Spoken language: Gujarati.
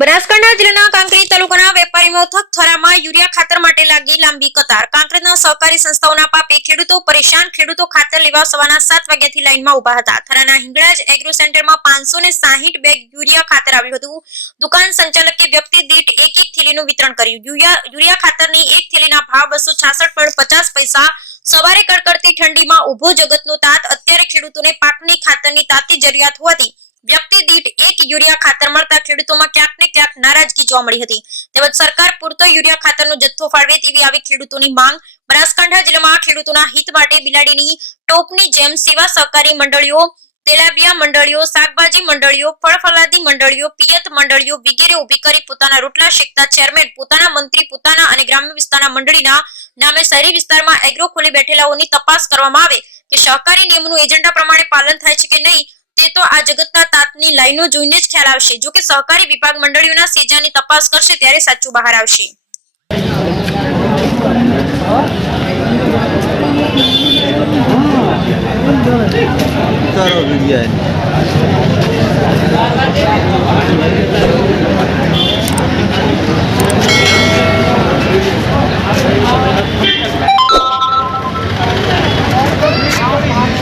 બનાસકાંઠા જિલ્લાના ઊભા હતા. થરાના હિંગળાજ એગ્રો પાંચસો ને સાહીઠ બેગ યુરિયા ખાતર આવ્યું હતું. દુકાન સંચાલકે વ્યક્તિ દીઠ એક એક થેલીનું વિતરણ કર્યું. યુરિયા યુરિયા ખાતરની એક થેલીના ભાવ બસો છાસઠ પોઈન્ટ પચાસ પૈસા. સવારે કડકડતી ઠંડીમાં ઊભો જગતનો તાત. અત્યારે ખેડૂતોને પાકની ખાતરની તાતી જરૂરિયાત હોવાથી વ્યક્તિ દીઠ એક યુરિયા ખાતર મળતા ખેડૂતોમાં ક્યાંક ને ક્યાંક નારાજગી જોવા મળી હતી. તેમજ સરકાર પૂરતો યુરિયા ખાતરનો જથ્થો ફાળવે તેવી આવી ખેડૂતોની માંગ બનાસકાંઠા જિલ્લામાં ખેડૂતોના હિત માટે બિલાડીની ટોપની જેમ સેવા સહકારી મંડળીઓ, તેલાબિયા મંડળીઓ, શાકભાજી મંડળીઓ ફળ ફલાદી મંડળીઓ, પિયત મંડળીઓ વગેરે ઊભી કરી પોતાના રોટલા શેકતા ચેરમેન, પોતાના મંત્રી, પોતાના અને ગ્રામ્ય વિસ્તારના મંડળીના નામે શહેરી વિસ્તારમાં એગ્રો ખોલી બેઠેલાઓની તપાસ કરવામાં આવે કે સહકારી નિયમોનું એજન્ડા પ્રમાણે પાલન થાય છે કે નહીં તે આ જગતના તાતની લાઈનો જોઈને જ ખ્યાલ આવશે. જો કે સહકારી વિભાગ મંડળીઓના સેજાની તપાસ કરશે ત્યારે સાચું બહાર આવશે. ઉતારો વિડિયા